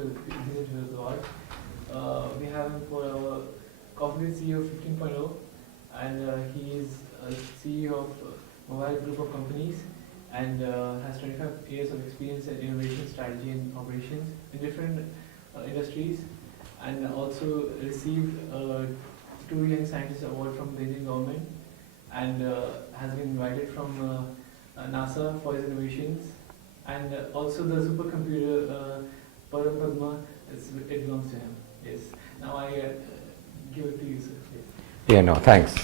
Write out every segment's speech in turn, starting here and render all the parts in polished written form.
to the award. We have him for our Coffee CEO 15.0, and he is CEO of mobile group of companies, and has 25 years of experience in innovation, strategy, and operations in different industries, and also received 2 Young Scientist Award from the Indian government, and has been invited from NASA for his innovations, and also the supercomputer Param Padma, it belongs to him. Yes. Now I give it to you, sir. Yes. Yeah, no, thanks.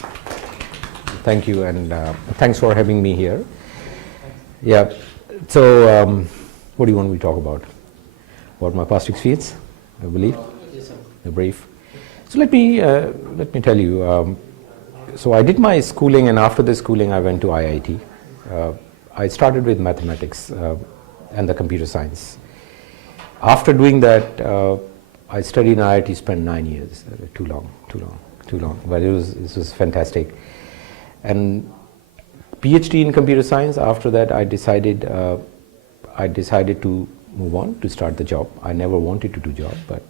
Thank you, and thanks for having me here. Thanks. Yeah, so what do you want me to talk about? About my past experience, I believe? Yes, sir. A brief. So let me tell you, so I did my schooling, and after the schooling I went to IIT. I started with mathematics and the computer science. After doing that, I studied in IIT, spent 9 years. Too long, but it was fantastic. And PhD in computer science. After that, I decided to move on to start the job. I never wanted to do job, but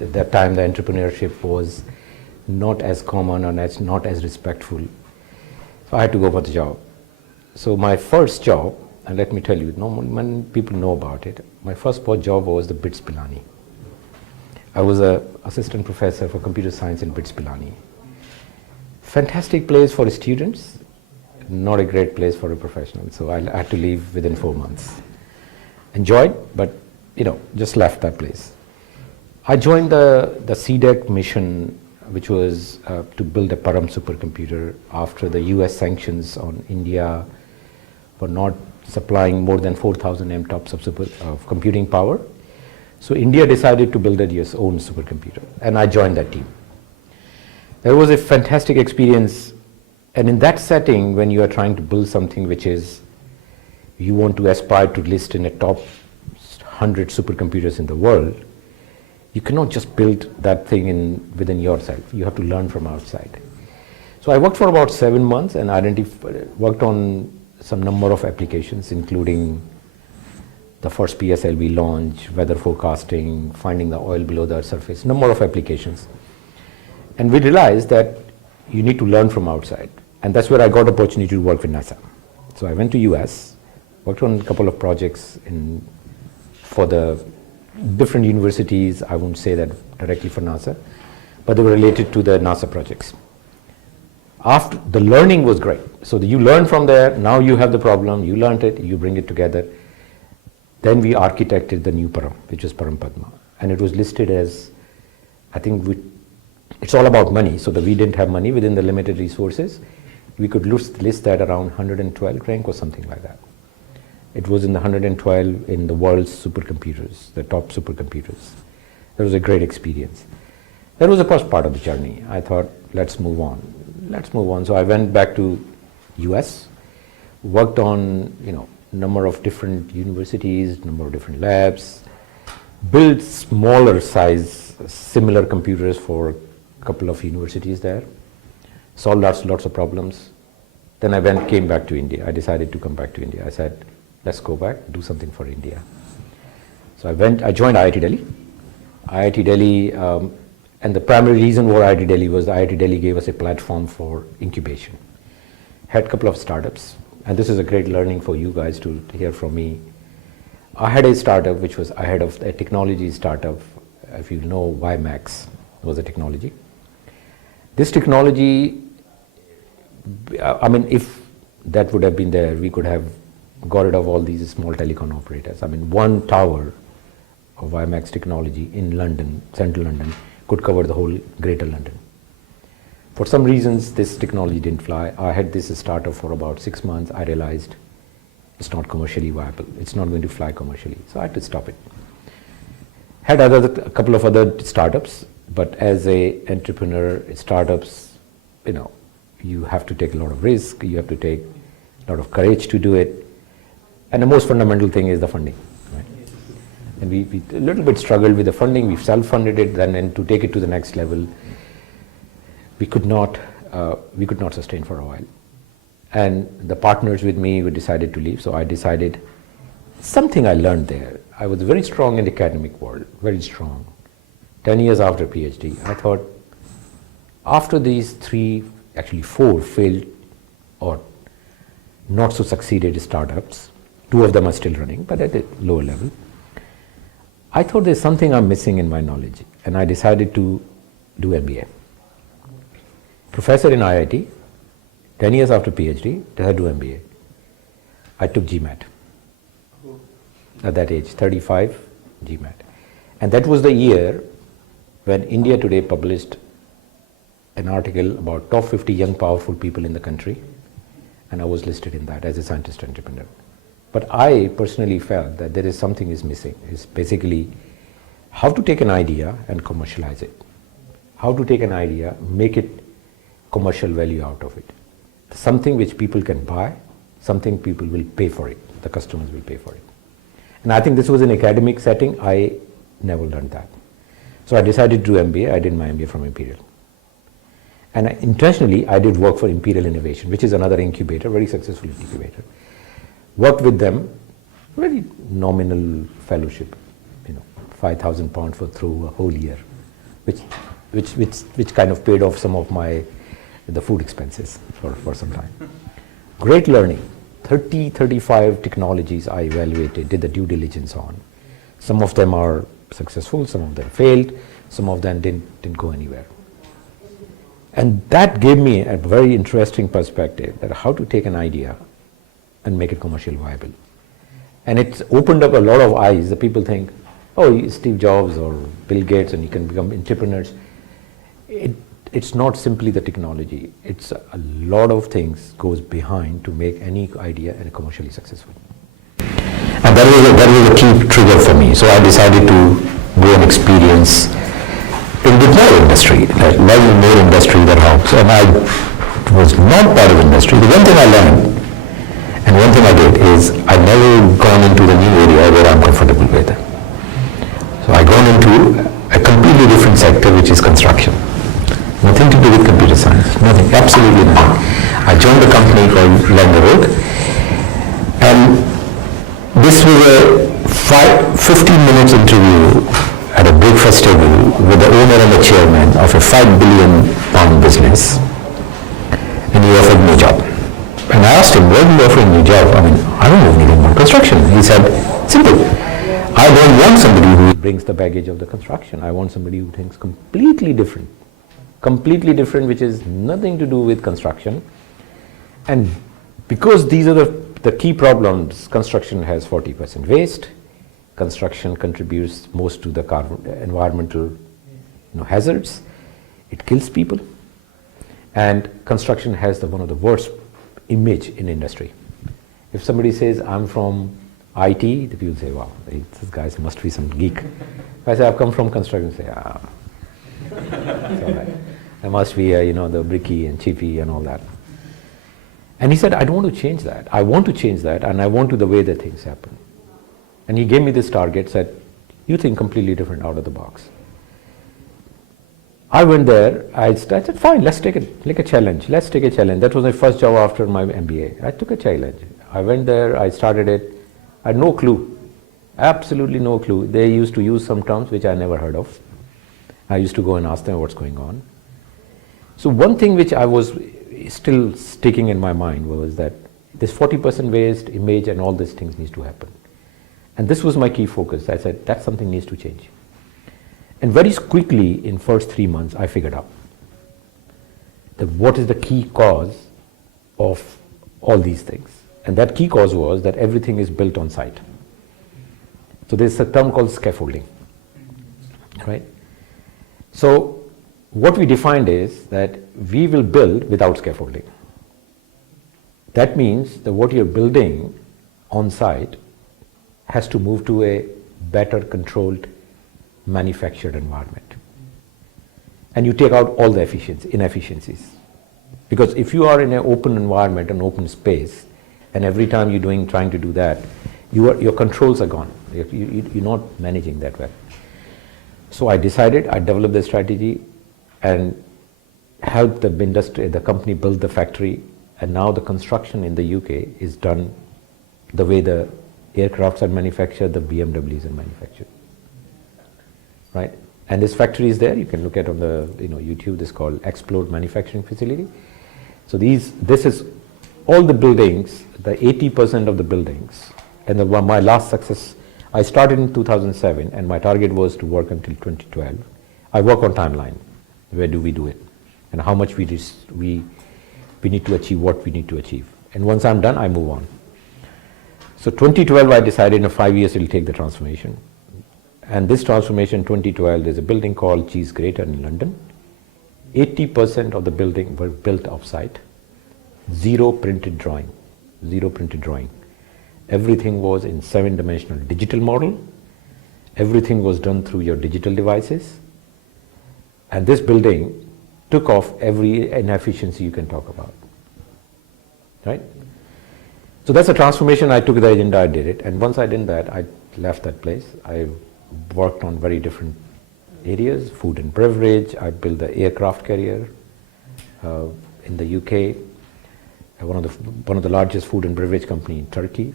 at that time the entrepreneurship was not as common and not as respectful. So I had to go for the job. So my first job, and let me tell you, no many people know about it. My first job was the BITS Pilani. I was an assistant professor for computer science in BITS Pilani. Fantastic place for students, not a great place for a professional. So I had to leave within 4 months. Enjoyed, but just left that place. I joined the CDEC mission, which was to build a Param supercomputer after the US sanctions on India for not supplying more than 4,000 MTOPS of computing power. So India decided to build its own supercomputer, and I joined that team. There was a fantastic experience, and in that setting, when you are trying to build something which is, you want to aspire to list in a top 100 supercomputers in the world, you cannot just build that thing within yourself. You have to learn from outside. So I worked for about 7 months and worked on some number of applications, including the first PSLV launch, weather forecasting, finding the oil below the surface, number of applications. And we realized that you need to learn from outside. And that's where I got the opportunity to work with NASA. So I went to US, worked on a couple of projects for the different universities. I won't say that directly for NASA, but they were related to the NASA projects. After the learning was great. So you learn from there, now you have the problem, you learned it, you bring it together. Then we architected the new Param, which is Param Padma. And it was listed as, I think it's all about money, so that we didn't have money within the limited resources. We could list that around 112 rank or something like that. It was in the 112 in the world's supercomputers, the top supercomputers. That was a great experience. That was the first part of the journey. I thought, let's move on. So I went back to US, worked on number of different universities, number of different labs, built smaller size, similar computers for a couple of universities there, solved lots of problems. Then I came back to India. I decided to come back to India. I said, let's go back, do something for India. So I joined IIT Delhi. IIT Delhi, and the primary reason for IIT Delhi was IIT Delhi gave us a platform for incubation. Had a couple of startups, and this is a great learning for you guys to hear from me. I had a startup which was ahead of a technology startup. If you know, WiMAX was a technology. This technology, I mean, if that would have been there, we could have got rid of all these small telecom operators. I mean, one tower of WiMAX technology in London, central London, could cover the whole greater London. For some reasons, this technology didn't fly. I had this startup for about 6 months. I realized it's not commercially viable. It's not going to fly commercially. So I had to stop it. Had a couple of other startups, but as a entrepreneur, startups, you have to take a lot of risk. You have to take a lot of courage to do it. And the most fundamental thing is the funding. Right? And we a little bit struggled with the funding. We've self-funded it, and to take it to the next level, we could not sustain for a while. And the partners with me, we decided to leave. So I decided something I learned there. I was very strong in the academic world, very strong. 10 years after PhD, I thought, after these 3, actually 4 failed or not so succeeded startups, 2 of them are still running, but at a lower level, I thought there's something I'm missing in my knowledge, and I decided to do MBA. Professor in IIT, 10 years after PhD, decided to do MBA. I took GMAT. At that age, 35, GMAT. And that was the year when India Today published an article about top 50 young powerful people in the country, and I was listed in that as a scientist entrepreneur. But I personally felt that there is something is missing. It's basically how to take an idea and commercialize it. How to take an idea, make it commercial value out of it. Something which people can buy, something people will pay for it, the customers will pay for it. And I think this was an academic setting, I never learned that. So I decided to do MBA, I did my MBA from Imperial. And intentionally, I did work for Imperial Innovation, which is another incubator, very successful incubator. Worked with them, very nominal fellowship, 5,000 pounds for through a whole year, which kind of paid off some of the food expenses for some time. Great learning. 35 technologies I evaluated, did the due diligence on. Some of them are successful, some of them failed, some of them didn't go anywhere. And that gave me a very interesting perspective that how to take an idea and make it commercially viable. And it's opened up a lot of eyes. The people think, oh, Steve Jobs or Bill Gates and you can become entrepreneurs. It's not simply the technology. It's a lot of things goes behind to make any idea and commercially successful. And that was a key trigger for me. So I decided to go and experience in the more industry, like learning more industry that helps. And I was not part of industry. The one thing I learned and one thing I did is I never gone into the new area where I'm comfortable with. So I gone into a completely different sector, which is construction. Nothing to do with computer science, nothing, absolutely nothing. I joined a company called Langerode, and this was a 15 minutes interview at a breakfast table with the owner and the chairman of a £5 billion business, and he offered me a job. And I asked him, why are you offering me a job? I mean, I don't know anything about construction. He said, simple. I don't want somebody who brings the baggage of the construction. I want somebody who thinks completely different, which is nothing to do with construction. And because these are the key problems, construction has 40% waste, construction contributes most to the environmental hazards, it kills people, and construction has one of the worst image in industry. If somebody says, I'm from IT, the people say, wow, this guy must be some geek. If I say, I've come from construction, say, it's all right. There must be, the bricky and chippy and all that. And he said, I don't want to change that. I want to change that, and I want to the way that things happen. And he gave me this target, said, you think completely different out of the box. I went there, I said, fine, let's take it like a challenge. Let's take a challenge. That was my first job after my MBA. I took a challenge. I went there, I started it. I had no clue, absolutely no clue. They used to use some terms which I never heard of. I used to go and ask them what's going on. So one thing which I was still sticking in my mind was that this 40% waste, image and all these things needs to happen. And this was my key focus. I said, that something needs to change. And very quickly, in first 3 months, I figured out that what is the key cause of all these things. And that key cause was that everything is built on site. So there's a term called scaffolding, right? So what we defined is that we will build without scaffolding. That means that what you're building on site has to move to a better controlled manufactured environment. And you take out all the inefficiencies. Because if you are in an open environment, an open space, and every time you're trying to do that, your controls are gone. You're not managing that well. So I decided, I developed the strategy and helped the company build the factory, and now the construction in the UK is done the way the aircrafts are manufactured, the BMWs are manufactured, right? And this factory is there. You can look at on the YouTube. This is called Explode Manufacturing Facility. So this is all the buildings, the 80% of the buildings, and my last success. I started in 2007, and my target was to work until 2012. I work on timeline. Where do we do it, and how much we need to achieve, what we need to achieve. And once I'm done, I move on. So 2012, I decided in 5 years it will take the transformation. And this transformation, 2012, there's a building called Cheese Grater in London. 80% of the building were built off-site. Zero printed drawing. Everything was in 7-dimensional digital model. Everything was done through your digital devices. And this building took off every inefficiency you can talk about, right? So that's a transformation. I took the agenda, I did it. And once I did that, I left that place. I worked on very different areas, food and beverage. I built the aircraft carrier in the UK, one of the largest food and beverage company in Turkey.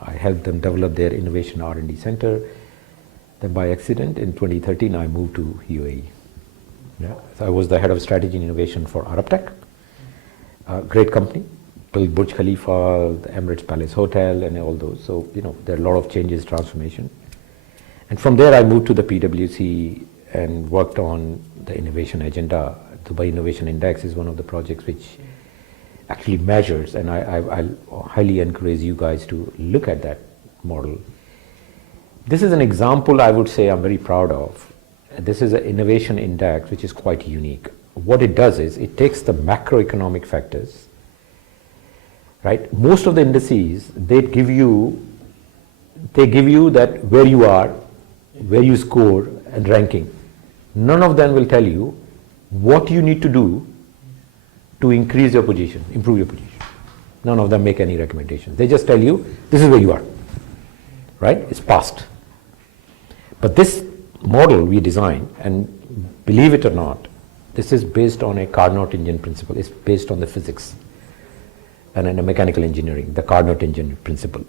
I helped them develop their innovation R&D center. Then by accident, in 2013, I moved to UAE. Yeah. So I was the head of strategy and innovation for Arabtech, great company, built Burj Khalifa, the Emirates Palace Hotel, and all those. So there are a lot of changes, transformation. And from there, I moved to the PwC and worked on the innovation agenda. Dubai Innovation Index is one of the projects which actually measures, and I highly encourage you guys to look at that model. This is an example I would say I'm very proud of. This is an innovation index which is quite unique. What it does is it takes the macroeconomic factors, right? Most of the indices, they give you that where you are, where you score and ranking. None of them will tell you what you need to do to increase your position, improve your position. None of them make any recommendations. They just tell you this is where you are, right? It's past. But this model we designed, and believe it or not, this is based on a Carnot engine principle. It's based on the physics and in a mechanical engineering, the Carnot engine principle.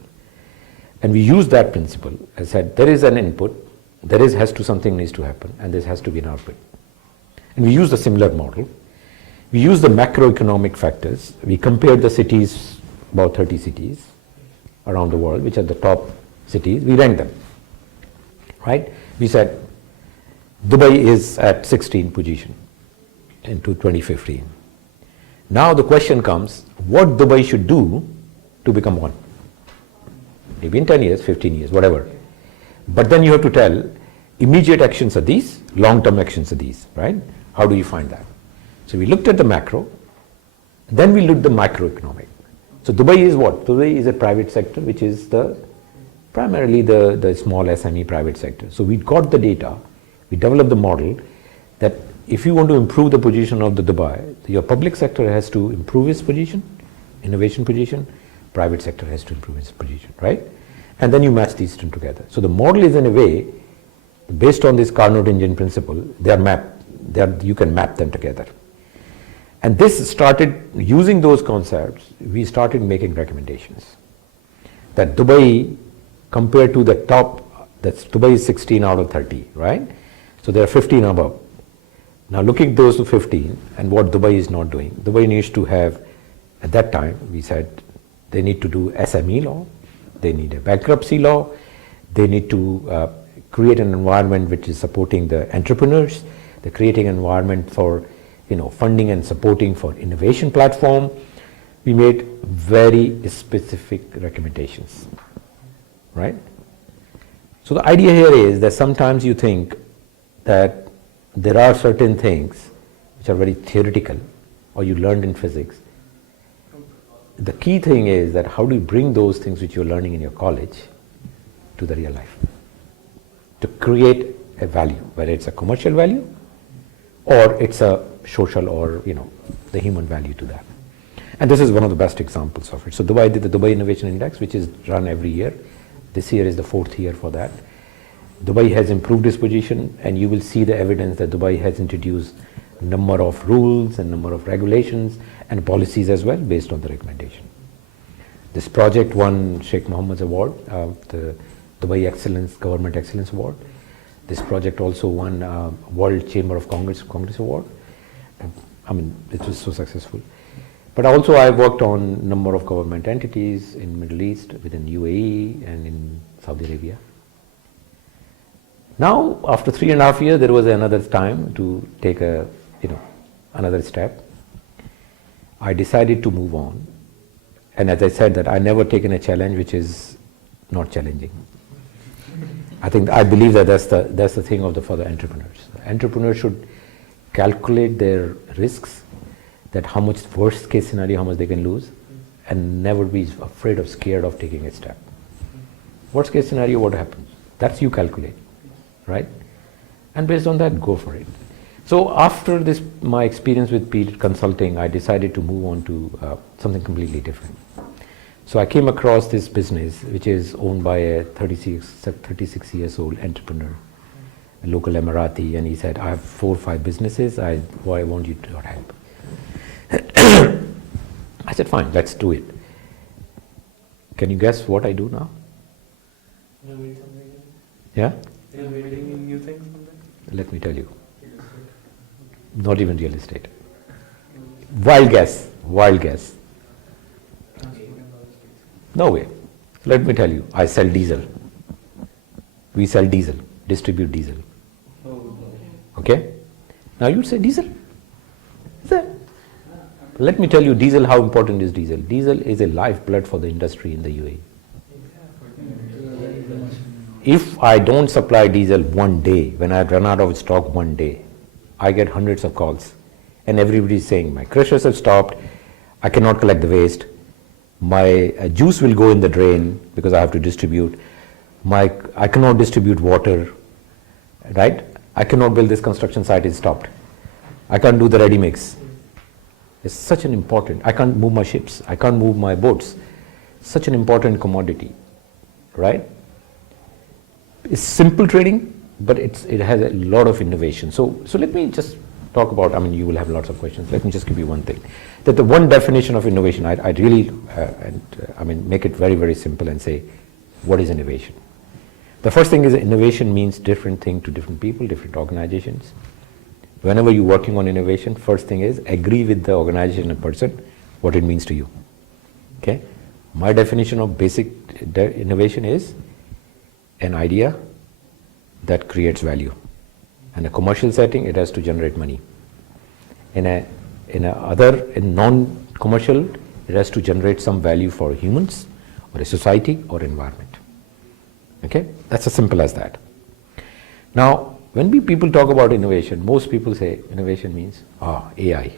And we use that principle. I said there is an input, something needs to happen, and this has to be an output. And we use the similar model. We use the macroeconomic factors. We compared the cities, about 30 cities around the world, which are the top cities. We ranked them, right? We said Dubai is at 16th position into 2015. Now the question comes, what Dubai should do to become one? Maybe in 10 years, 15 years, whatever. But then you have to tell, immediate actions are these, long-term actions are these, right? How do you find that? So we looked at the macro, then we looked at the microeconomic. So Dubai is what? Dubai is a private sector, which is primarily the small SME private sector. So we got the data, we developed the model that if you want to improve the position of the Dubai, your public sector has to improve its position, innovation position, private sector has to improve its position, right? And then you match these two together. So the model is in a way, based on this Carnot engine principle, you can map them together. And this started, using those concepts, we started making recommendations. That Dubai, compared to the top, Dubai is 16 out of 30, right? So there are 15 above. Now looking at those 15 and what Dubai is not doing, Dubai needs to have, at that time, we said they need to do SME law, they need a bankruptcy law, they need to create an environment which is supporting the entrepreneurs, they're creating an environment for funding and supporting for innovation platform. We made very specific recommendations, right? So the idea here is that sometimes you think that there are certain things which are very theoretical or you learned in physics. The key thing is that how do you bring those things which you're learning in your college to the real life, to create a value, whether it's a commercial value or it's a social or the human value to that. And this is one of the best examples of it. So Dubai did the Dubai Innovation Index, which is run every year. This year is the 4th year for that. Dubai has improved its position, and you will see the evidence that Dubai has introduced a number of rules and number of regulations and policies as well based on the recommendation. This project won Sheikh Mohammed's award, the Dubai Government Excellence Award. This project also won World Chamber of Congress Award. I mean, it was so successful. But also I worked on a number of government entities in Middle East, within UAE and in Saudi Arabia. Now, after 3.5 years, there was another time to take another step. I decided to move on. And as I said, that I never taken a challenge which is not challenging. I believe that that's the thing for the entrepreneurs. Entrepreneurs should calculate their risks, that how much worst case scenario, how much they can lose, and never be afraid or scared of taking a step. Worst case scenario, what happens? That's you calculate, right? And based on that, go for it. So after this, my experience with PEED consulting, I decided to move on to something completely different. So I came across this business which is owned by a 36 years old entrepreneur, a local Emirati, and he said, I have 4 or 5 businesses, I want you to help. I said, fine, let's do it. Can you guess what I do now? Yeah? You're building in new things? Let me tell you. Not even real estate. Wild guess. No way. Let me tell you, I sell diesel. We sell diesel, distribute diesel. Okay? Now you'd say diesel? Let me tell you diesel, how important is diesel. Diesel is a lifeblood for the industry in the UAE. If I don't supply diesel one day, when I run out of stock one day, I get hundreds of calls. And everybody is saying, my crushers have stopped, I cannot collect the waste, my juice will go in the drain because I have to distribute, I cannot distribute water, right? I cannot build this construction site, it's stopped. I can't do the ready mix. It's such an important, I can't move my ships, I can't move my boats. Such an important commodity, right? It's simple trading, but it has a lot of innovation. So let me just talk about, you will have lots of questions. Let me just give you one thing. That the one definition of innovation, I'd really, make it very, very simple and say, what is innovation? The first thing is innovation means different thing to different people, different organizations. Whenever you're working on innovation, first thing is agree with the organization and person what it means to you. Okay? My definition of basic innovation is an idea that creates value. In a commercial setting, it has to generate money. In non-commercial, it has to generate some value for humans or a society or environment. Okay? That's as simple as that. Now, when people talk about innovation, most people say innovation means AI,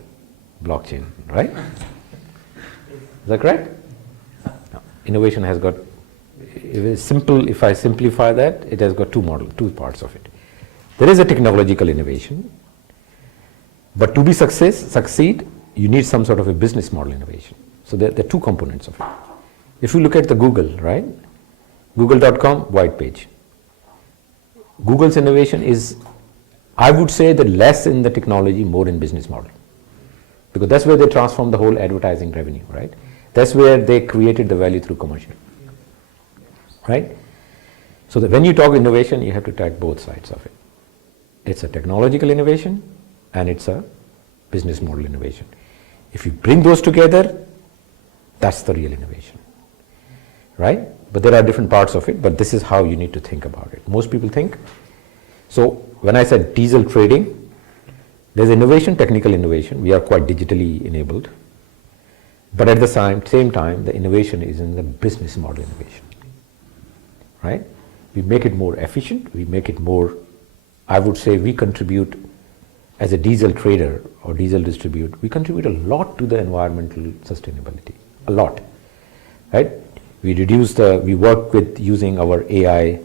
blockchain, right? Is that correct? No. Innovation has got, if I simplify that, it has got two parts of it. There is a technological innovation, but to be succeed, you need some sort of a business model innovation. So there are 2 components of it. If you look at the Google, right? Google.com, white page. Google's innovation is, I would say, that less in the technology, more in business model. Because that's where they transform the whole advertising revenue, right? That's where they created the value through commercial. Right? So that when you talk innovation, you have to track both sides of it. It's a technological innovation and it's a business model innovation. If you bring those together, that's the real innovation. Right? But there are different parts of it, but this is how you need to think about it. Most people think, so when I said diesel trading, there's innovation, technical innovation. We are quite digitally enabled. But at the same time, the innovation is in the business model innovation. Right? We make it more efficient, we make it more, I would say we contribute as a diesel trader or diesel distributor, we contribute a lot to the environmental sustainability, a lot. Right? We work with using our AI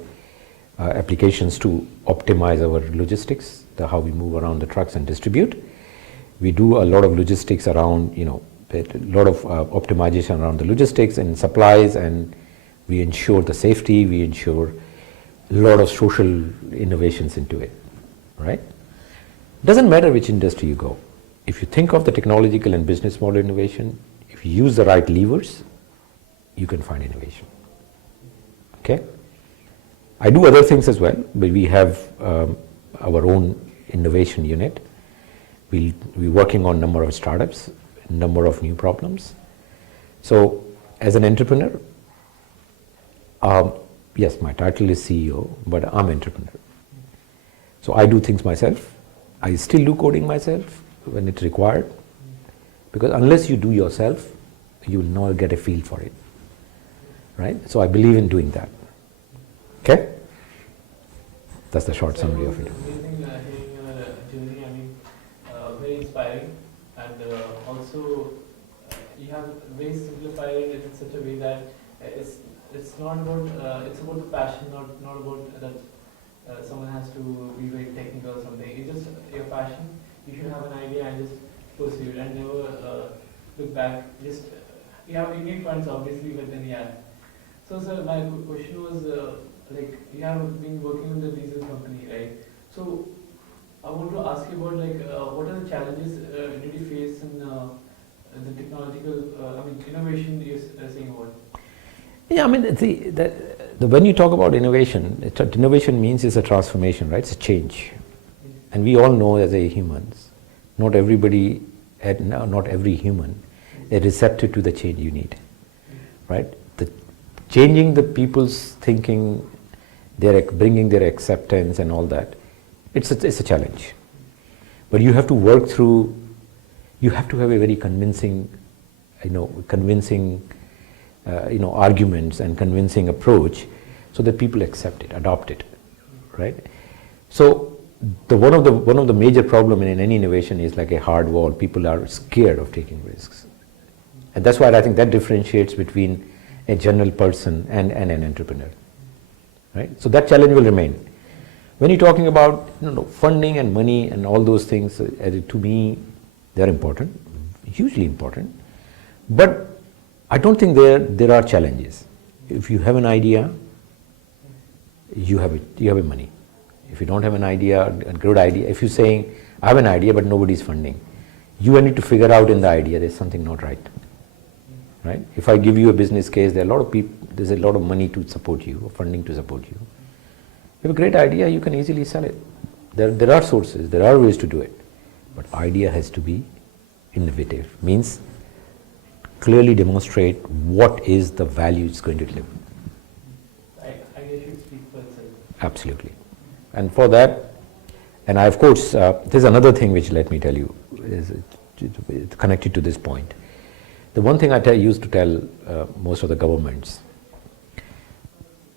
applications to optimize our logistics, how we move around the trucks and distribute. We do a lot of logistics around, a lot of optimization around the logistics and supplies, and we ensure the safety, we ensure a lot of social innovations into it, right? Doesn't matter which industry you go. If you think of the technological and business model innovation, if you use the right levers, you can find innovation. Okay? I do other things as well, but we have our own innovation unit. We're working on number of startups, number of new problems. So, as an entrepreneur, yes, my title is CEO, but I'm entrepreneur. So I do things myself. I still do coding myself when it's required, because unless you do yourself, you will never get a feel for it, right? So I believe in doing that. Okay? That's the short summary of it. Amazing hearing your journey. I mean, very inspiring, and also you have very simplified it in such a way that it's not about it's about the passion, not about that someone has to be very technical or something. It's just your passion. You should have an idea and just pursue it and never look back. Just you need funds obviously, but then yeah. So sir, my question was like you have been working with the diesel company, right? So I want to ask you about like what are the challenges did you face in the technological innovation you're saying about? Yeah, I mean, see, when you talk about innovation, innovation means it's a transformation, right? It's a change. And we all know as a humans, not everybody, not every human is receptive to the change you need, right? Changing the people's thinking, bringing their acceptance and all that, it's a challenge. But you have to work through, you have to have a very convincing arguments and convincing approach so that people accept it, adopt it, right? So one of the major problem in any innovation is like a hard wall. People are scared of taking risks. And that's why I think that differentiates between a general person and an entrepreneur, right? So that challenge will remain. When you're talking about funding and money and all those things, to me, they're important, hugely important. But I don't think there are challenges. If you have an idea, you have money. If you don't have an idea, a good idea, if you're saying, I have an idea but nobody's funding, you need to figure out in the idea there's something not right. Right? If I give you a business case, there's a lot of money to support you, or funding to support you. You have a great idea, you can easily sell it. There are sources, there are ways to do it. But idea has to be innovative, means clearly demonstrate what is the value it's going to deliver. Idea should speak for itself. Absolutely. And for that, and of course, there's another thing which let me tell you, is connected to this point. The one thing I used to tell most of the governments,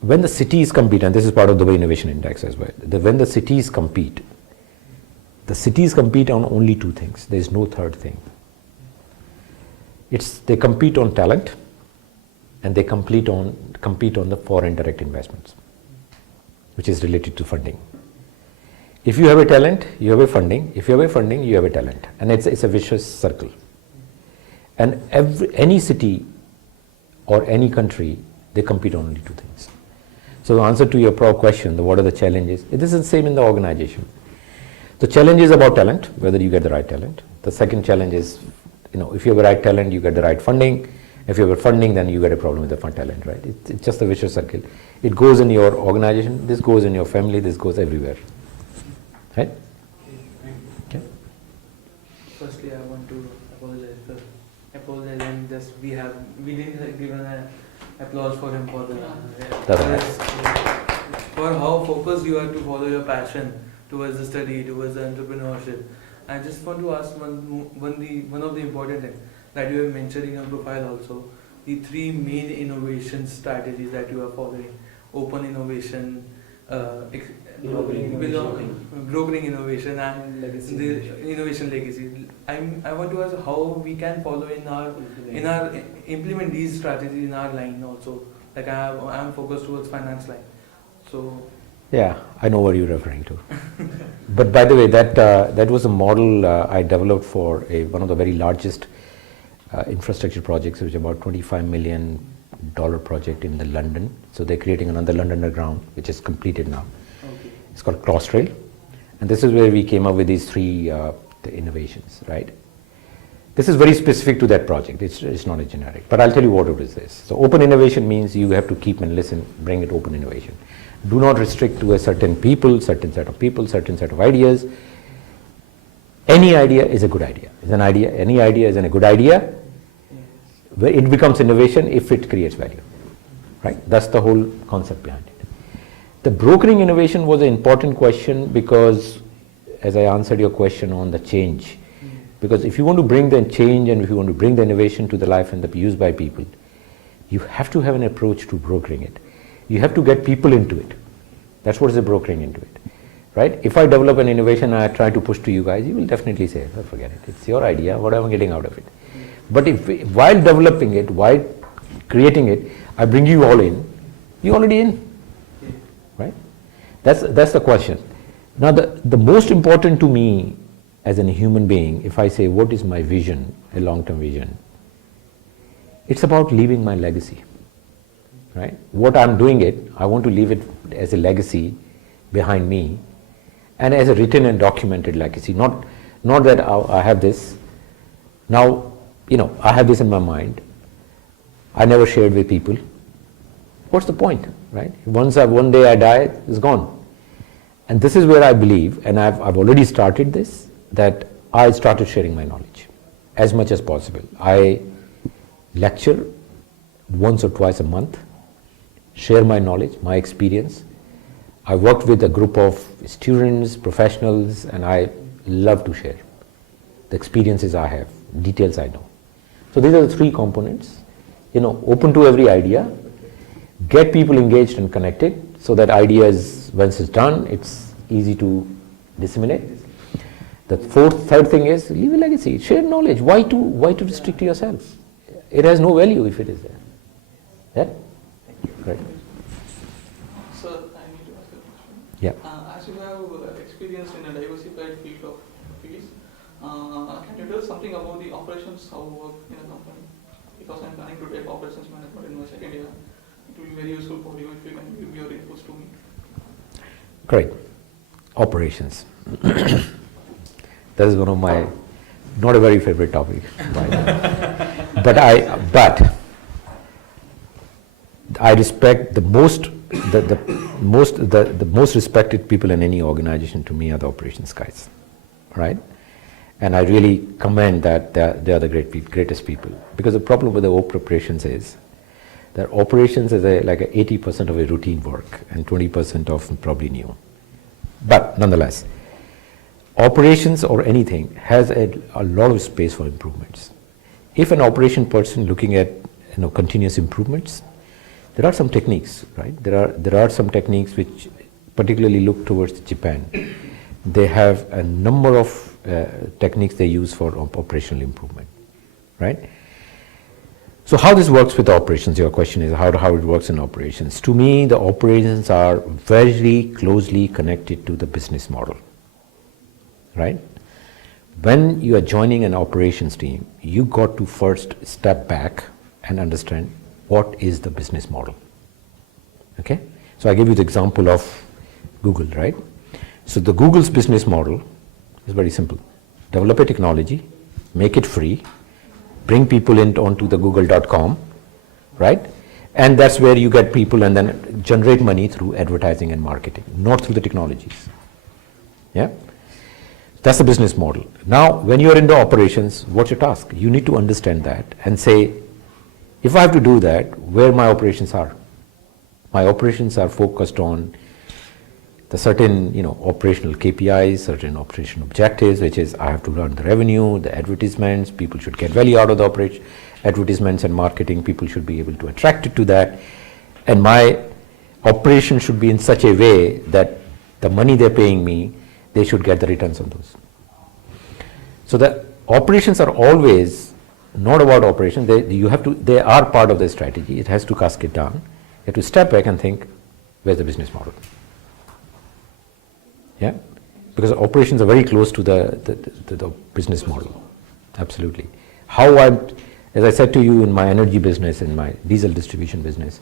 when the cities compete, and this is part of the Dubai Innovation Index as well, when the cities compete on only two things. There is no third thing. They compete on talent, and they compete on the foreign direct investments, which is related to funding. If you have a talent, you have a funding. If you have a funding, you have a talent, and it's a vicious circle. And any city or any country, they compete on only two things. So the answer to your question, what are the challenges? It is the same in the organization. The challenge is about talent, whether you get the right talent. The second challenge is, if you have the right talent, you get the right funding. If you have funding, then you get a problem with the fund talent, right? It's just a vicious circle. It goes in your organization, this goes in your family, this goes everywhere, right? Okay. Firstly, I want to apologize and just we didn't give an applause for him for for how focused you are to follow your passion towards the study, towards the entrepreneurship. I just want to ask one of the important things that you have mentioned in your profile also, the three main innovation strategies that you are following: open innovation, brokering innovation, and the innovation legacy. I want to ask how we can follow implement these strategies in our line also. Like I am focused towards finance line. So yeah, I know what you're referring to. But by the way, that was a model I developed for one of the very largest infrastructure projects, which is about $25 million project in the London. So they're creating another London Underground, which is completed now. okay. It's called Crosstrail, and this is where we came up with these three the innovations, right? This is very specific to that project. It's not a generic. But I'll tell you what it is this. So open innovation means you have to keep and listen, bring it open innovation. Do not restrict to a certain people, certain set of ideas. Any idea is a good idea. Is an idea. Any idea is a good idea. Where it becomes innovation if it creates value. Right? That's the whole concept behind it. The brokering innovation was an important question because, as I answered your question on the change, because if you want to bring the change and if you want to bring the innovation to the life and the use by people, you have to have an approach to brokering it. You have to get people into it. That's what is the brokering into it. Right? If I develop an innovation and I try to push to you guys, you will definitely say, oh, forget it. It's your idea. What am I getting out of it? But if while developing it, while creating it, I bring you all in, you're already in. Right? That's the question. Now the most important to me as a human being, if I say what is my vision, a long-term vision, it's about leaving my legacy. Right? What I'm doing it, I want to leave it as a legacy behind me and as a written and documented legacy. Not that I have this. Now, I have this in my mind. I never shared with people. What's the point, right? One day I die, it's gone. And this is where I believe, and I've already started this, that I started sharing my knowledge as much as possible. I lecture once or twice a month, share my knowledge, my experience. I worked with a group of students, professionals, and I love to share the experiences I have, details I know. So these are the three components. Open to every idea, get people engaged and connected so that ideas, once it's done, it's easy to disseminate. The third thing is leave a legacy, share knowledge. Why to restrict yourself? It has no value if it is there. Yeah? Right. Sir, I need to ask a question. Yeah. As you have experience in a diversified field of fields, can you tell something about the operations, how work in a company? Because I'm planning to take operations management in my second year. It will be very useful for you if you can give your inputs to me. Great. Operations. That is one of my, not a very favorite topic. But I respect the most respected people in any organization to me are the operations guys, right? And I really commend that they are the greatest people. Because the problem with the operations is that operations is like 80% of a routine work and 20% of probably new. But nonetheless, operations or anything has a lot of space for improvements. If an operation person looking at continuous improvements, there are some techniques, right? There are some techniques which particularly look towards Japan. They have a number of techniques they use for operational improvement, right? So how this works with operations, your question is how it works in operations. To me, the operations are very closely connected to the business model, right? When you are joining an operations team, you got to first step back and understand what is the business model, okay? So I give you the example of Google, right? So the Google's business model is very simple. Develop a technology, make it free, bring people onto the google.com, right? And that's where you get people and then generate money through advertising and marketing, not through the technologies. Yeah? That's the business model. Now, when you're in the operations, what's your task? You need to understand that and say, if I have to do that, where my operations are? My operations are focused on the certain, operational KPIs, certain operational objectives, which is I have to run the revenue, the advertisements, people should get value out of the operation, advertisements and marketing, people should be able to attract it to that. And my operation should be in such a way that the money they're paying me, they should get the returns on those. So the operations are always not about operations, they are part of the strategy, it has to cascade down. You have to step back and think, where's the business model? Yeah, because operations are very close to the business model. Absolutely. As I said to you in my energy business, in my diesel distribution business,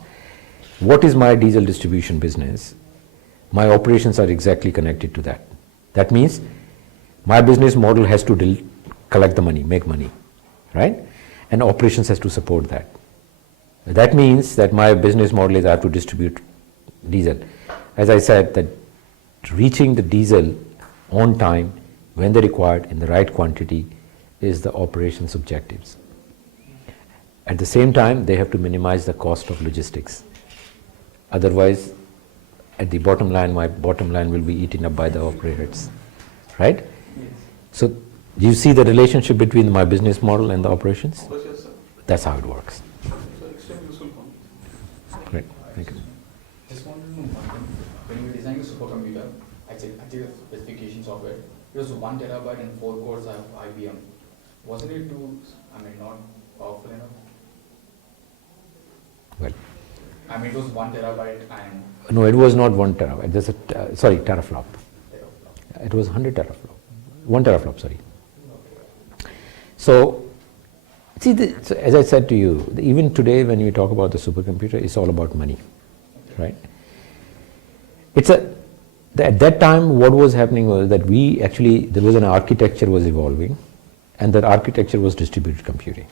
what is my diesel distribution business? My operations are exactly connected to that. That means my business model has to collect the money, make money. right? And operations has to support that. That means that my business model is I have to distribute diesel. As I said, that reaching the diesel on time, when they're required, in the right quantity, is the operations objectives. At the same time, they have to minimize the cost of logistics. Otherwise, at the bottom line, my bottom line will be eaten up by the operators, right? Yes. So, do you see the relationship between my business model and the operations? Of course, yes, sir. That's how it works. So extremely useful for me. Great, thank you. Just wanted to know one thing. When you were designing the supercomputer, I checked the specifications of it. It was 1 terabyte and 4 cores of IBM. Wasn't it too, not powerful enough? Well, It was 1 terabyte and no, it was not 1 terabyte. There's a teraflop. teraflop. It was 100 teraflop. 1 teraflop, sorry. So, see, so as I said to you, even today when we talk about the supercomputer, it's all about money, right? At that time, what was happening was that there was an architecture was evolving, and that architecture was distributed computing,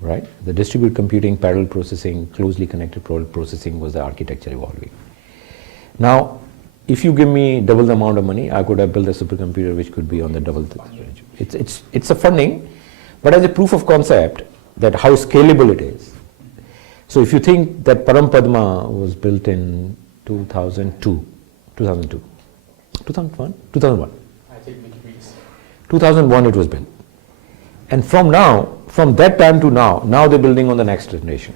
right? The distributed computing, parallel processing, closely connected parallel processing was the architecture evolving. Now, if you give me double the amount of money, I could have built a supercomputer which could be on the double the range. It's a funding, but as a proof of concept that how scalable it is. So if you think that Param Padma was built in 2001? 2001? I checked Wikipedia. 2001 it was built. And from that time to now they're building on the next generation.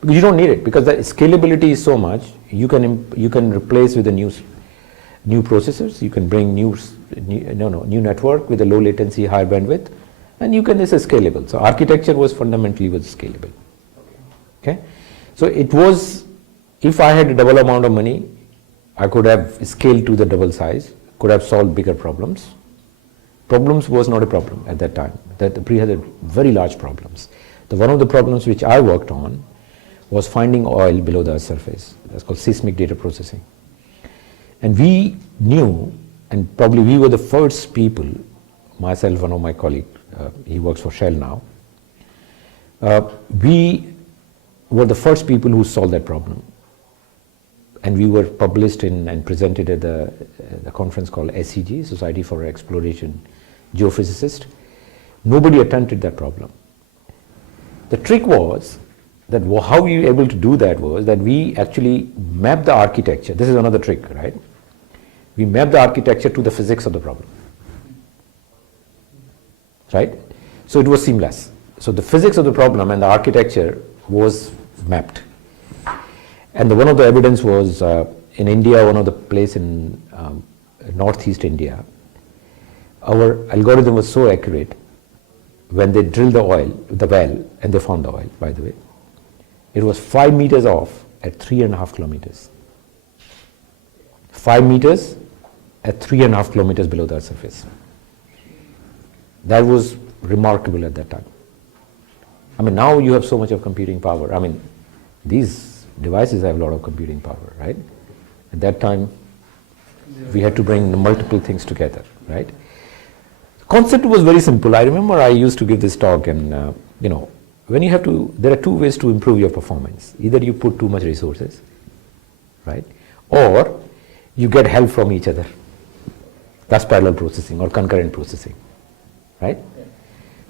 Because you don't need it, because the scalability is so much, you can replace with the new processors, you can bring new network with a low latency, higher bandwidth, and this is scalable. So architecture was fundamentally scalable. Okay? So it was, if I had a double amount of money, I could have scaled to the double size, could have solved bigger problems. Problems was not a problem at that time. The pre had very large problems. One of the problems which I worked on was finding oil below the surface. That's called seismic data processing. And we knew, and probably we were the first people, myself, one of my colleagues, he works for Shell now, we were the first people who solved that problem. And we were published and presented at the conference called SCG, Society for Exploration Geophysicist. Nobody attempted that problem. The trick was that how we were able to do that was that we actually mapped the architecture. This is another trick, right? We mapped the architecture to the physics of the problem, right? So it was seamless. So the physics of the problem and the architecture was mapped. And one of the evidence was in India, one of the place in northeast India, our algorithm was so accurate when they drilled the well, and they found the oil, by the way. It was 5 meters off at 3.5 kilometers. 5 meters at 3.5 kilometers below the surface. That was remarkable at that time. Now you have so much of computing power. These devices have a lot of computing power, right? At that time, we had to bring multiple things together, right? The concept was very simple. I remember I used to give this talk, and there are two ways to improve your performance. Either you put too much resources, right? Or you get help from each other. That's parallel processing or concurrent processing, right?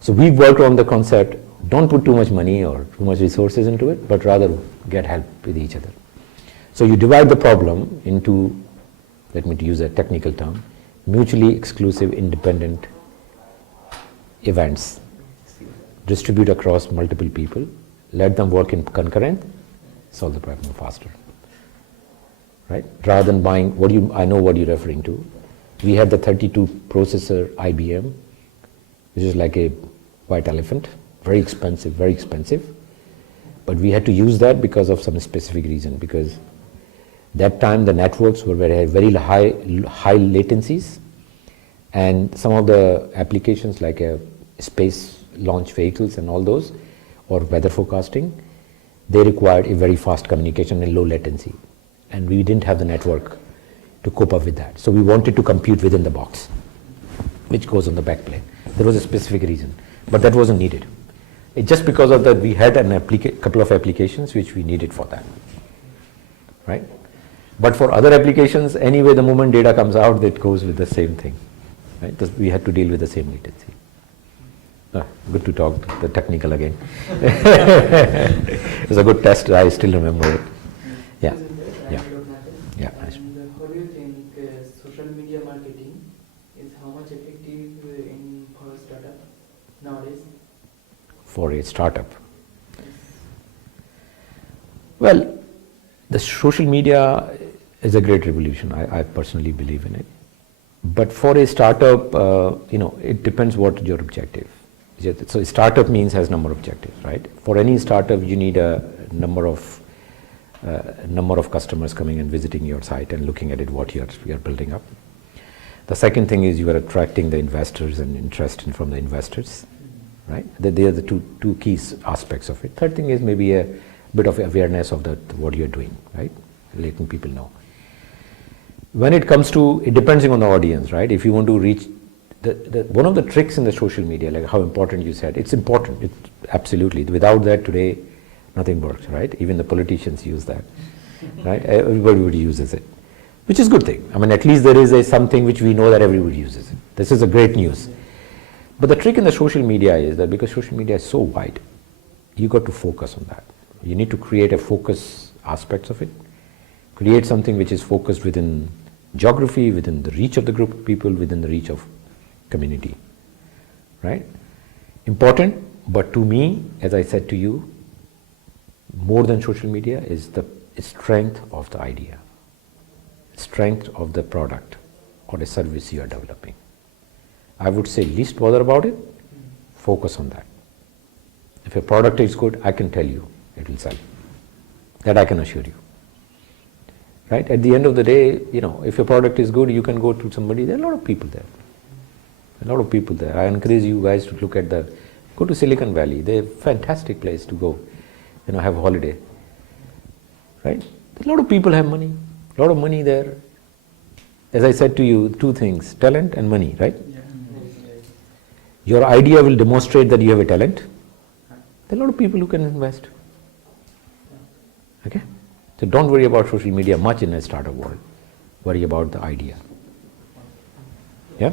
So we worked on the concept, don't put too much money or too much resources into it, but rather get help with each other. So you divide the problem into, let me use a technical term, mutually exclusive independent events. Distribute across multiple people, let them work in concurrent, solve the problem faster, right? Rather than buying, I know what you're referring to. We had the 32 processor IBM, which is like a white elephant, very expensive, but we had to use that because of some specific reason, because that time the networks were very high latencies, and some of the applications like space launch vehicles and all those, or weather forecasting, they required a very fast communication and low latency, and we didn't have the network to cope up with that. So we wanted to compute within the box, which goes on the backplane. There was a specific reason. but that wasn't needed. Just because of that, we had an couple of applications which we needed for that, right? But for other applications, anyway, the moment data comes out, it goes with the same thing, right? We had to deal with the same latency. Good to talk the technical again. It was a good test. I still remember it. Yeah. Yeah. Yeah. And how do you think social media marketing is how much effective for a startup nowadays? For a startup. Well, the social media is a great revolution. I personally believe in it. But for a startup, it depends what your objective. So a startup means has number of objectives, right? For any startup, you need a number of customers coming and visiting your site and looking at it, what you're building up. The second thing is you are attracting the investors and interest from the investors, right? They are the two key aspects of it. Third thing is maybe a bit of awareness of what you're doing, right? Letting people know. When it comes to it, depending on the audience, right? If you want to reach one of the tricks in the social media, like how important you said, it's important. It's absolutely. Without that today, nothing works, right? Even the politicians use that, right? Everybody uses it, which is a good thing. I mean, at least there is something which we know that everybody uses it. This is a great news. But the trick in the social media is that because social media is so wide, you got to focus on that. You need to create a focus aspects of it. Create something which is focused within geography, within the reach of the group of people, within the reach of community, right? Important, but to me, as I said to you, more than social media is the strength of the idea, strength of the product or the service you are developing. I would say least bother about it, focus on that. If a product is good, I can tell you it will sell. That I can assure you. Right? At the end of the day, if your product is good, you can go to somebody. There are a lot of people there. I encourage you guys to go to Silicon Valley. They're a fantastic place to go, have a holiday. Right? A lot of people have money. A lot of money there. As I said to you, two things, talent and money, right? Yeah. Your idea will demonstrate that you have a talent. There are a lot of people who can invest. Okay? So don't worry about social media much in a startup world. Worry about the idea. Yeah?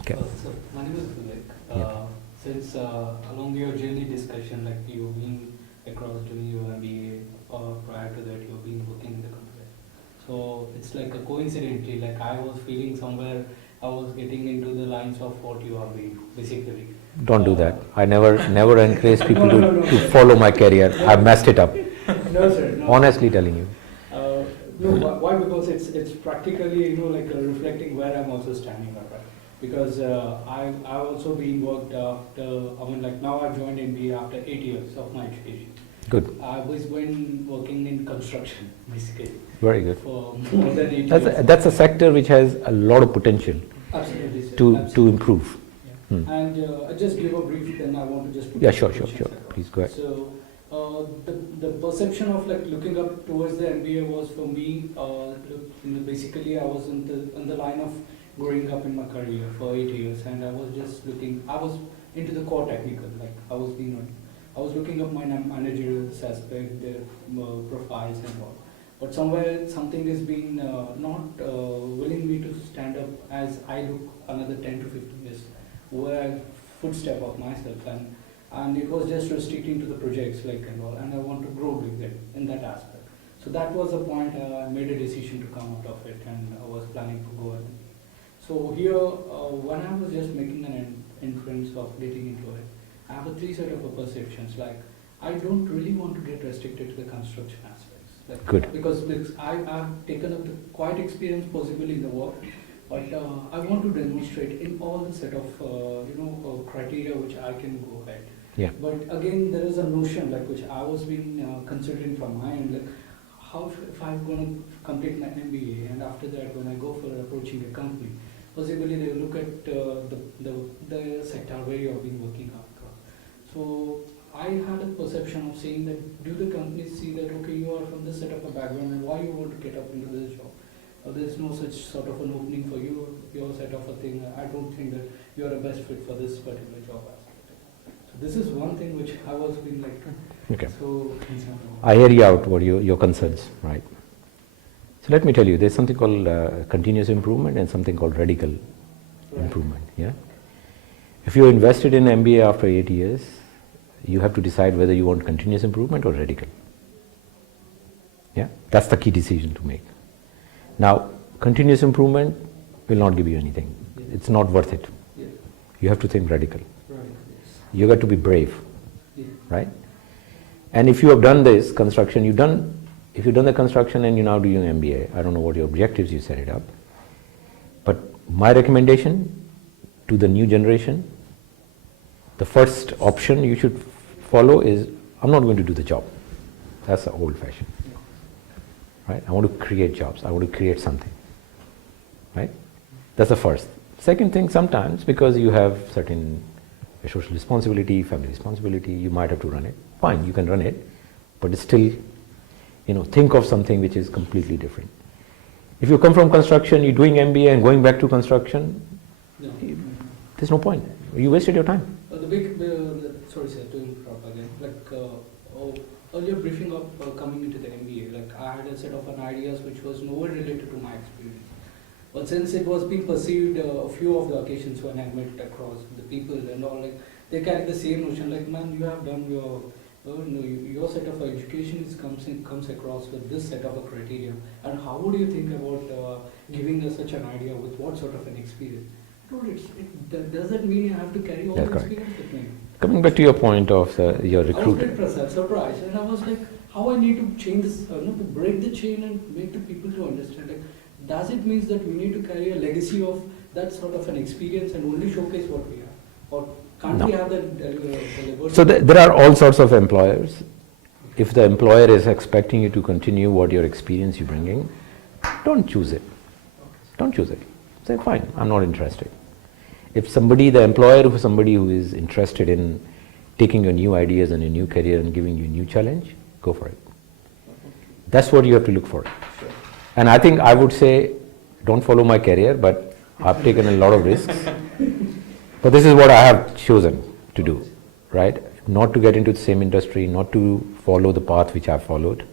Okay. So my name is Vivek. Yeah. Since along your journey discussion, like you've been across doing your MBA, or prior to that you've been working in the company. So it's like coincidentally, like I was feeling somewhere I was getting into the lines of what you are doing, basically. Don't do that. I never encourage people to follow my career. I messed it up. No, sir. No. Honestly telling you. No, why? Because it's practically reflecting where I'm also standing up, right? Because I've also been worked after. Now I've joined MBA after 8 years of my education. Good. I was been working in construction basically Very good. for more than 8 years. That's a sector which has a lot of potential Absolutely, sir. to Absolutely. improve. Yeah. And I just give a brief, then I want to just put Yeah, the sure. questions across. Please go ahead. So the perception of looking up towards the MBA was for me, basically I was on the line of growing up in my career for 8 years, and I was into the core technical, I was looking up my managerial aspect, their profiles and all. But somewhere something has been not willing me to stand up as I look another 10 to 15 years, where I footstep of myself, and it was just restricting to the projects and all, and I want to grow with it in that aspect. So that was the point I made a decision to come out of it, and I was planning to go ahead. So here, when I was just making an entrance of getting into it, I have a three set of perceptions. I don't really want to get restricted to the construction aspects. Good. Because I've taken up the quite experience possibly in the work, but I want to demonstrate in all the set of criteria which I can go ahead. Yeah. But again, there is a notion which I was been considering from my end, how if I'm going to complete my MBA, and after that when I go for approaching a company, possibly they look at the sector where you have been working across. So I had a perception of saying that, do the companies see that, okay, you are from this set of a background and why you want to get up into this job? there's no such sort of an opening for you, your set of a thing. I don't think that you're a best fit for this particular job aspect. So this is one thing which I was being like Okay. so concerned about. I hear you out, what your concerns, right? So let me tell you, there's something called continuous improvement and something called radical improvement. Yeah. If you're invested in MBA after 8 years, you have to decide whether you want continuous improvement or radical. Yeah, that's the key decision to make. Now, continuous improvement will not give you anything. It's not worth it. Yeah. You have to think radical. Right. Yes. You got to be brave, Yeah. right? And if you have done this construction, if you've done the construction and you're now doing MBA, I don't know what your objectives you set it up, but my recommendation to the new generation, the first option you should follow is, I'm not going to do the job. That's the old fashion, right? I want to create jobs. I want to create something, right? That's the first. Second thing, sometimes because you have certain social responsibility, family responsibility, you might have to run it. Fine, you can run it, but it's still, think of something which is completely different. If you come from construction, you're doing MBA and going back to construction, No. there's no point. You wasted your time. Sorry sir, to interrupt again. Earlier briefing of coming into the MBA, I had a set of ideas which was nowhere related to my experience. But since it was being perceived a few of the occasions when I met across the people and all, they carry the same notion, man, you have done your set of education comes across with this set of a criteria. And how would you think about giving us such an idea with what sort of an experience? Does that mean you have to carry all That's the correct. experience with me? Coming back to your point of your I was recruiter. a bit surprised, and I was like, how I need to change this, to break the chain and make the people to understand. Does it mean that we need to carry a legacy of that sort of an experience and only showcase what we have? Or can't No. we have that? So there are all sorts of employers. If the employer is expecting you to continue what your experience you're bringing, don't choose it. Don't choose it. Say, fine, I'm not interested. If the employer is somebody who is interested in taking your new ideas and your new career and giving you a new challenge, go for it. That's what you have to look for. And I think I would say, don't follow my career, but I've taken a lot of risks. But this is what I have chosen to do, right? Not to get into the same industry, not to follow the path which I've followed.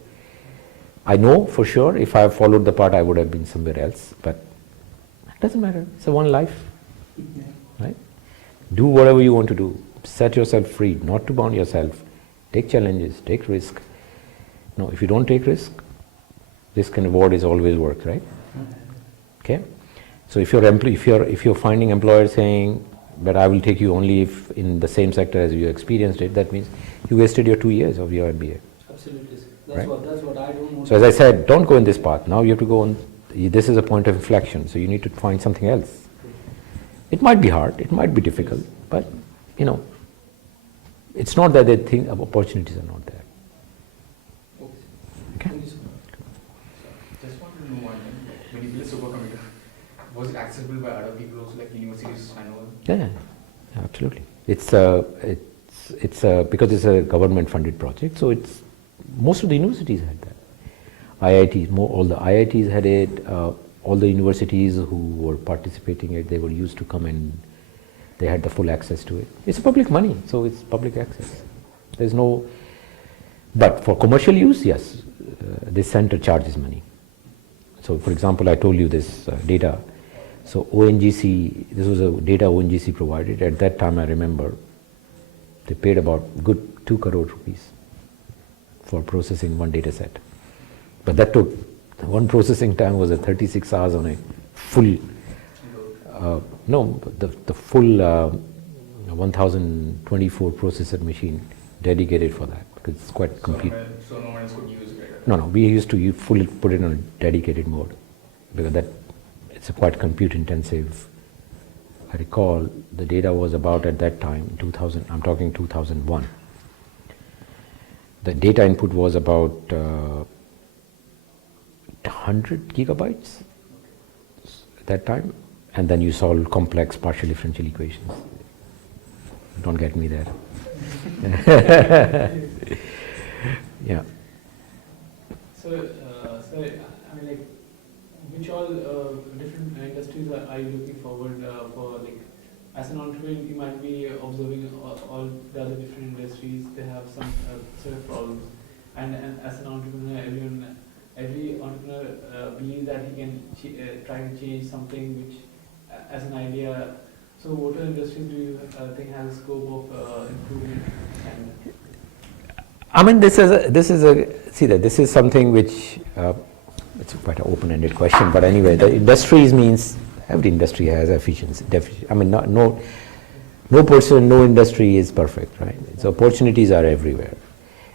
I know for sure if I followed the path, I would have been somewhere else, but it doesn't matter. It's a one life, right? Do whatever you want to do. Set yourself free, not to bound yourself. Take challenges, take risk. No, if you don't take risk and reward is always work, right? Okay. So if you're finding employers saying, but I will take you only if in the same sector as you experienced it, that means you wasted your 2 years of your MBA. Absolutely, sir. Right. That's what I don't want. So as I said, don't go in this path. Now you have to go on. This is a point of inflection. So you need to find something else. It might be hard. It might be difficult. But it's not that they think opportunities are not there. Okay. Thank you so much. Just want to know one thing. When you build a supercomputer, was it accessible by other people also, like universities and all? Yeah, absolutely. It's because it's a government-funded project, so it's most of the universities had that. IITs, all the IITs had it. All the universities who were participating in it, they were used to come and they had the full access to it. It's public money, so it's public access. There's no. But for commercial use, yes, this center charges money. So, for example, I told you this data. So ONGC, this was a data ONGC provided. At that time, I remember, they paid about good 2 crore rupees for processing one data set. But that took, one processing time was 36 hours on a full, the full 1024 processor machine dedicated for that, because it's quite complete. So no one else could use it? No, we used to fully put it on a dedicated mode, because it's a quite compute intensive. I recall the data was about at that time, 2000, I'm talking 2001. The data input was about 100 gigabytes at that time, and then you solve complex partial differential equations. Don't get me there. Yeah. So, I mean, which all different industries are you looking forward for? Like, as an entrepreneur, you might be observing all the other different industries. They have some sort of problems, and as an entrepreneur, every entrepreneur believes that he can try to change something which, as an idea. So, what other industries do you think has a scope of improvement? And I mean, this is something which it's quite an open-ended question. But anyway, the industries means every industry has efficiency. I mean, no person, no industry is perfect, right? So opportunities are everywhere.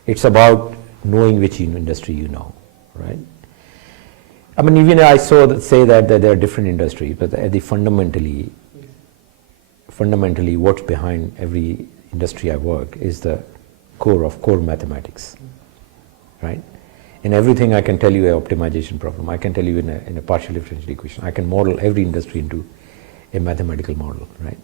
It's about knowing which industry you know, right? I mean, even I say that there are different industries, but fundamentally, what's behind every industry I work is the core mathematics, right? In everything I can tell you an optimization problem. I can tell you in a partial differential equation. I can model every industry into a mathematical model, right?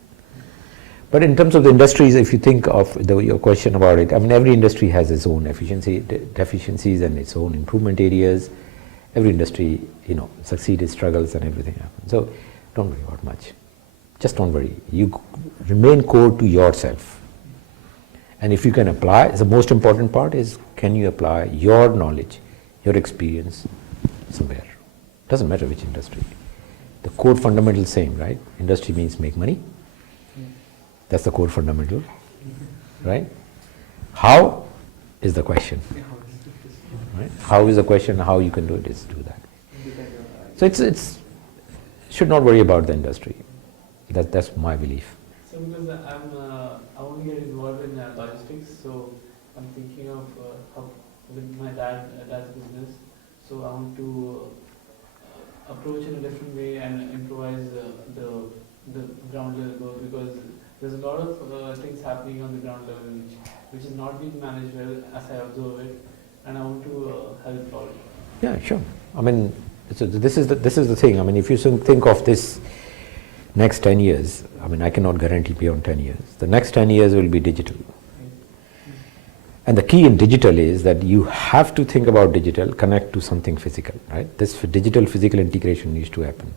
But in terms of the industries, if you think of your question about it, I mean, every industry has its own deficiencies and its own improvement areas. Every industry, succeeds, struggles, and everything happens. So don't worry about much. Just don't worry. You remain core to yourself. And if you can apply, the most important part is, can you apply your knowledge, your experience somewhere? Doesn't matter which industry. The core fundamental same, right? Industry means make money. That's the core fundamental, right? How is the question, right? How is the question? How you can do it is do that. So it's should not worry about the industry. That's my belief. So because I want to get involved in logistics, so I'm thinking of how with my dad's business. So I want to approach in a different way and improvise the ground level, because there's a lot of things happening on the ground level which is not being managed well as I observe it, and I want to help out. Yeah, sure. I mean, so this is the thing. I mean, if you think of this next 10 years, I mean, I cannot guarantee beyond 10 years. The next 10 years will be digital. And the key in digital is that you have to think about digital, connect to something physical, right? This digital physical integration needs to happen.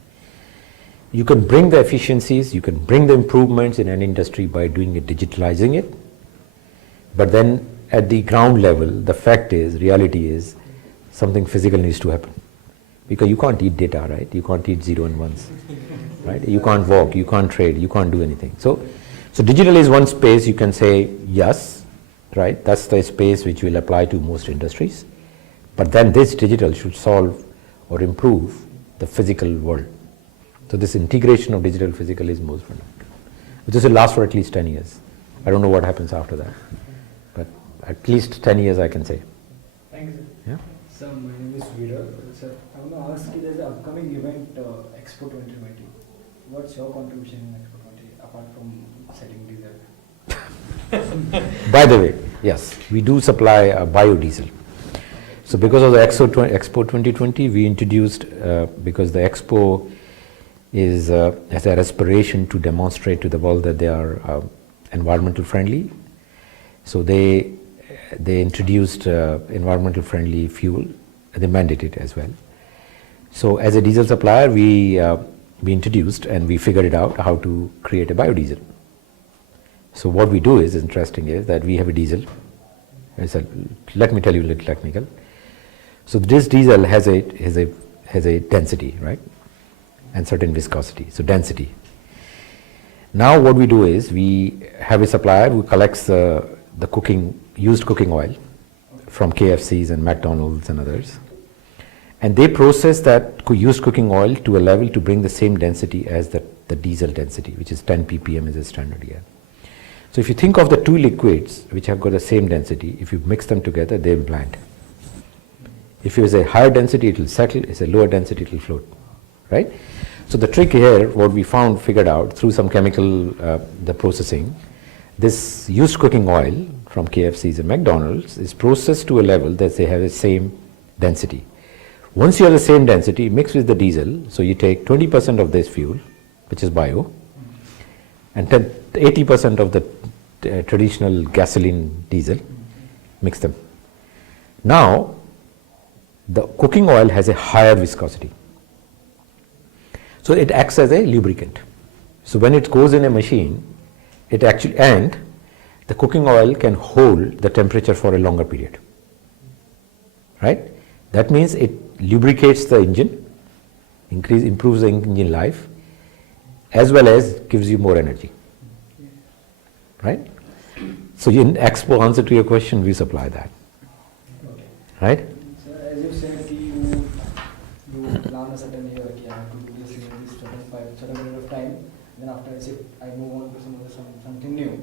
You can bring the efficiencies, you can bring the improvements in an industry by doing it, digitalizing it. But then at the ground level, the reality is something physical needs to happen. Because you can't eat data, right? You can't eat 0 and 1s, right? You can't walk, you can't trade, you can't do anything. So digital is one space you can say yes, right? That's the space which will apply to most industries. But then this digital should solve or improve the physical world. So this integration of digital physical is most fundamental. This will last for at least 10 years. I don't know what happens after that, but at least 10 years I can say. Thank you. Yeah. Sir, my name is Veera. Sir, I want to ask you, there's an upcoming event, Expo 2020. What's your contribution in Expo 2020 apart from selling diesel? By the way, yes, we do supply biodiesel. So because of the Expo 2020, we introduced, because the Expo is has an aspiration to demonstrate to the world that they are environmental friendly. So they introduced environmental friendly fuel, they mandated it as well. So as a diesel supplier, we introduced and we figured it out how to create a biodiesel. So what we do is interesting is that we have a diesel. Let me tell you a little technical. So this diesel has a density, right, and certain viscosity. So density. Now what we do is we have a supplier who collects the used cooking oil from KFCs and McDonald's and others, and they process that used cooking oil to a level to bring the same density as the diesel density, which is 10 ppm is a standard here. So if you think of the two liquids which have got the same density, if you mix them together, they will blend. If it is a higher density, it will settle. If it's a lower density, it will float, right? So the trick here, what we figured out through some chemical the processing, this used cooking oil from KFCs and McDonald's is processed to a level that they have the same density. Once you have the same density, mix with the diesel, so you take 20% of this fuel, which is bio, and 80% of the traditional gasoline diesel, mix them. Now, the cooking oil has a higher viscosity. So it acts as a lubricant. So when it goes in a machine, it actually, and the cooking oil can hold the temperature for a longer period. Right? That means it lubricates the engine, improves the engine life, as well as gives you more energy. Right? So in answer to your question, we supply that. Okay. Right? So as you said, you plan a certain year, okay, I have to do this in this certain period of time. Then after I move on to something new.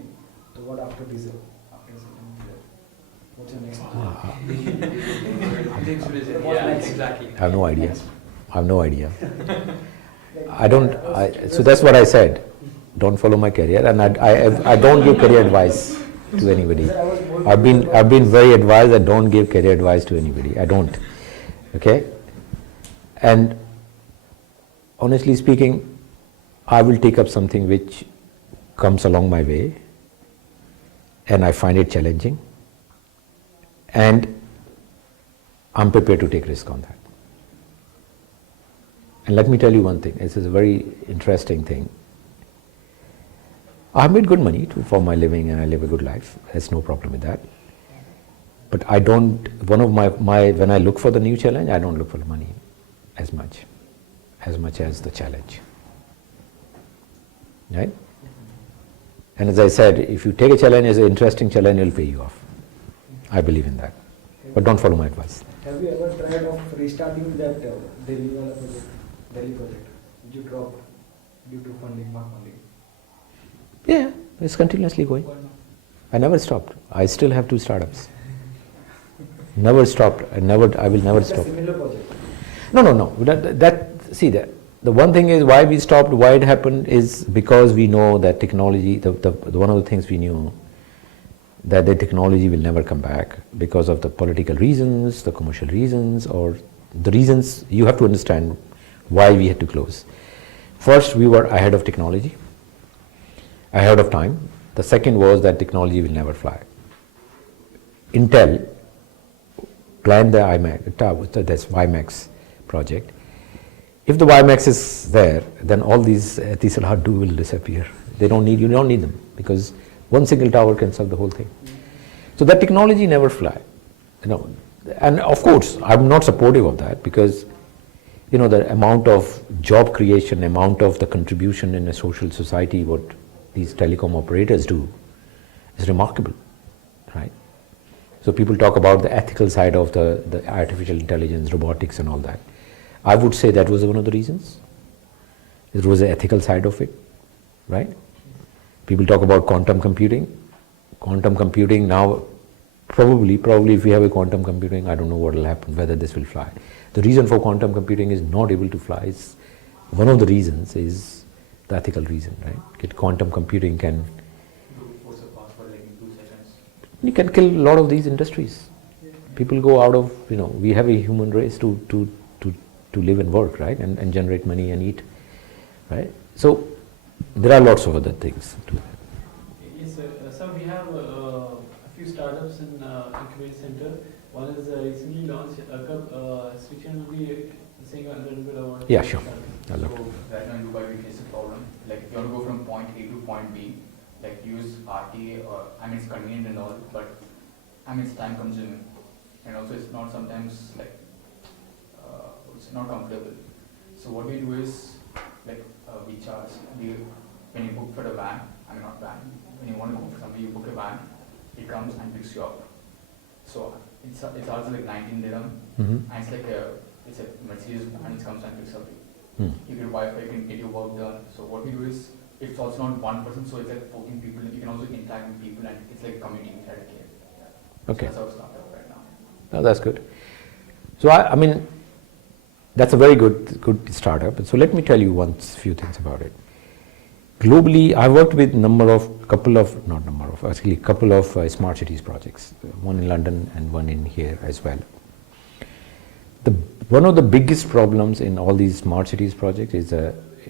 So what after diesel? After a certain period, what's your next plan? What's next? exactly. I have no idea. I have no idea. So that's what I said. Don't follow my career, and I don't give career advice to anybody. I've been very advised. I don't give career advice to anybody. I don't. Okay. And honestly speaking, I will take up something which comes along my way, and I find it challenging, and I'm prepared to take risk on that. And let me tell you one thing. This is a very interesting thing. I've made good money for my living, and I live a good life. There's no problem with that. But I don't, when I look for the new challenge, I don't look for the money as much as the challenge. Right? And as I said, if you take a challenge as an interesting challenge, it will pay you off. I believe in that. But don't follow my advice. Have you ever tried of restarting that Delhi project, which you dropped due to funding, not funding? Yeah, it's continuously going. I never stopped. I still have 2 startups. Never stopped. I will never It's a stop. similar project. No. The one thing is why we stopped, why it happened is because we know that technology, one of the things we knew, that the technology will never come back because of the political reasons, the commercial reasons, or the reasons. You have to understand why we had to close. First, we were ahead of technology, ahead of time. The second was that technology will never fly. Intel planned the WiMAX project. If the WiMAX is there, then all these TSLR2 will disappear. You don't need them, because one single tower can serve the whole thing. So that technology never fly. And of course, I'm not supportive of that, because the amount of job creation, amount of the contribution in a social society, what these telecom operators do, is remarkable, right? So people talk about the ethical side of the artificial intelligence, robotics and all that. I would say that was one of the reasons. It was the ethical side of it, right? People talk about quantum computing. Quantum computing now, probably if we have a quantum computing, I don't know what will happen, whether this will fly. The reason for quantum computing is not able to fly. One of the reasons is the ethical reason, right? Quantum computing can you can kill a lot of these industries. People go out of, we have a human race to live and work, right? And generate money and eat, right? So there are lots of other things to that. Yes, sir. So we have a few startups in Incubation Center. One is recently launched. Srichand will be saying a little bit about. Yeah, sure. So right now in Dubai we face a problem. Like if you want to go from point A to point B, like use RTA, or it's convenient and all, but it's time consuming, and also it's not sometimes it's not comfortable. So what we do is we charge. When you book for a van, not van. When you want to go for somewhere, you book a van. It comes and picks you up. So it's also like 19 dirham, Mm-hmm. and it's a Mercedes van. It comes and picks up you. Hmm. You get Wi-Fi, you can get your work done. So what we do is, it's also not one person, so it's like 14 people. You can also interact with people, and it's like community inside a cave. Okay. So that's how it's started right now. Oh, that's good. So that's a very good startup. So let me tell you few things about it. Globally, I worked with couple of smart cities projects. One in London and one in here as well. One of the biggest problems in all these smart cities projects is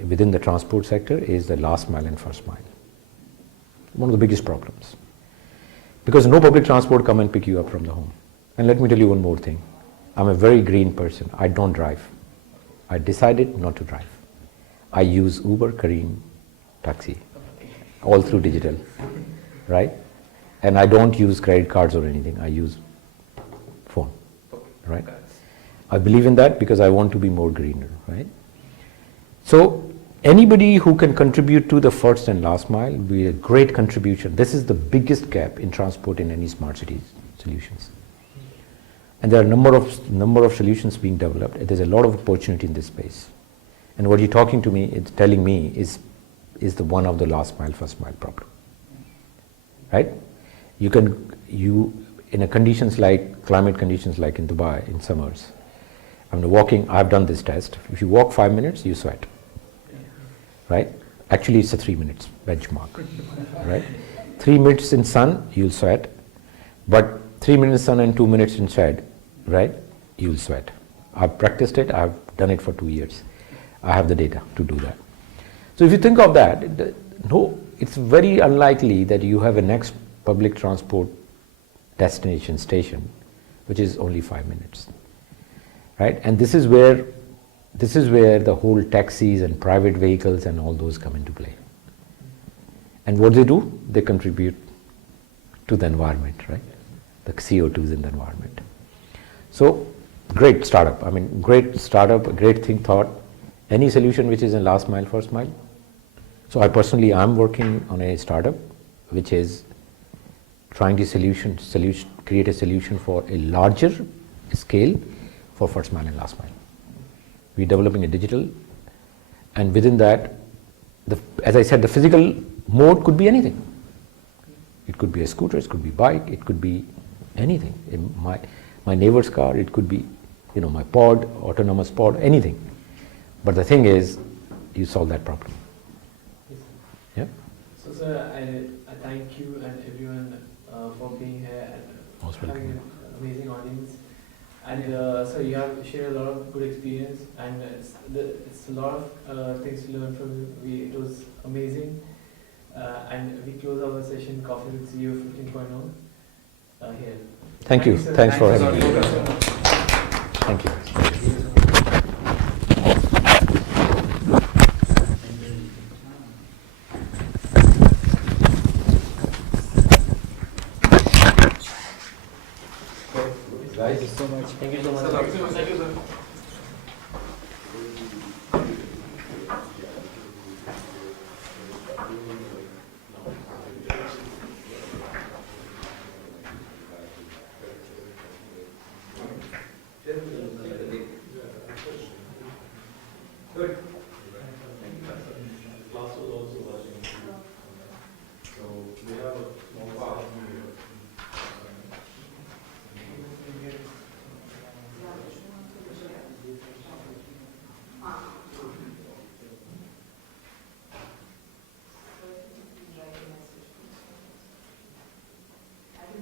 within the transport sector is the last mile and first mile. One of the biggest problems. Because no public transport come and pick you up from the home. And let me tell you one more thing. I'm a very green person. I don't drive. I decided not to drive. I use Uber, Careem, taxi, all through digital, right? And I don't use credit cards or anything. I use phone, right? I believe in that because I want to be more greener, right? So anybody who can contribute to the first and last mile will be a great contribution. This is the biggest gap in transport in any smart cities solutions. And there are a number of solutions being developed. There's a lot of opportunity in this space. And what you're talking to me, it's telling me is the one of the last mile, first mile problem, right? In a conditions like climate conditions like in Dubai in summers, I've done this test. If you walk 5 minutes, you sweat, right? Actually, it's a 3 minutes benchmark, right? 3 minutes in sun, you'll sweat, but 3 minutes sun and 2 minutes in shade, right? You'll sweat. I've practiced it. I've done it for 2 years. I have the data to do that. So if you think of that, it's very unlikely that you have a next public transport destination station, which is only 5 minutes, right? And this is where the whole taxis and private vehicles and all those come into play. And what they do, they contribute to the environment, right? The CO2s in the environment. So great startup, great thought. Any solution which is in last mile, first mile. So I personally am working on a startup which is trying to create a solution for a larger scale for first mile and last mile. We're developing a digital, and within that, as I said, the physical mode could be anything. It could be a scooter, it could be bike, it could be anything. In my neighbor's car, it could be, my pod, autonomous pod, anything. But the thing is, you solve that problem. Yeah. So, sir, I thank you and everyone for being here and Most having welcome. an amazing audience. And so you have shared a lot of good experience, and it's a lot of things to learn from you. It was amazing. And we close our session, Coffee with CEO 15.0 here. Thank you. sir. Thanks for Thank you, having me. sir. Thank you. Thank you so much. Thank you so much. Thank you, sir.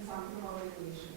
Something about education.